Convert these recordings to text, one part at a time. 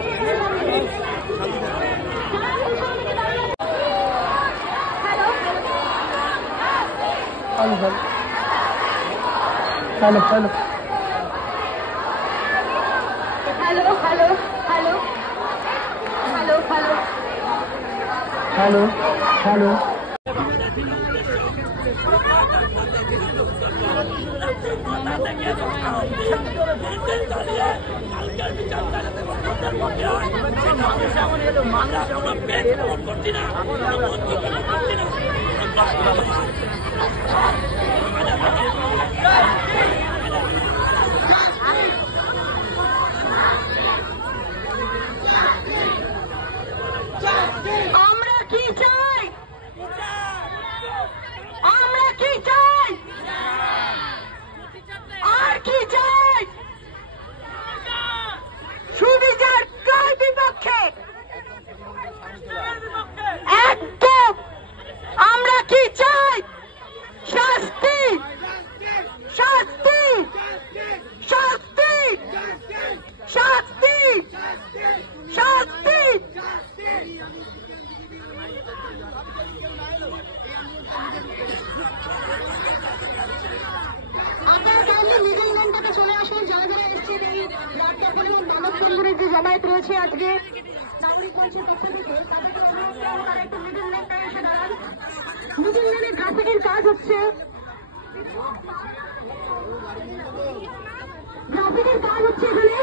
Hello hello hello hello hello hello hello hello hello জমায়েত রয়েছে আজকে নাগরিক মঞ্চের পক্ষ থেকে তাদেরকে অনুরোধ করবো তারা একটু মিডিল লেনটা এসে দাঁড়ান। মিডিল লেনে গ্রাফিটির কাজ হচ্ছে, গ্রাফিটির কাজ হচ্ছে এখানে।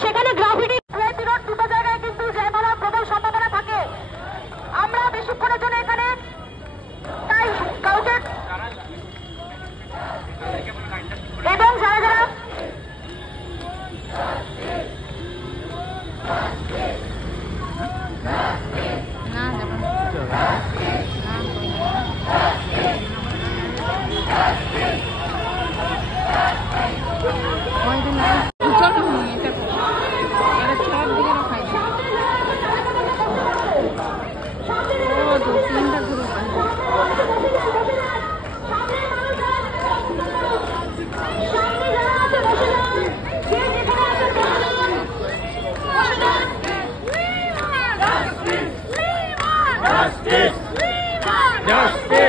সেখানে গ্রাফিটি দুটো জায়গায় কিন্তু জ্যাম হওয়ার প্রবল সম্ভাবনা থাকে। আমরা বেশিক্ষণের জন্য এখানে তাই কাউকে এবং যারা যারা Justice!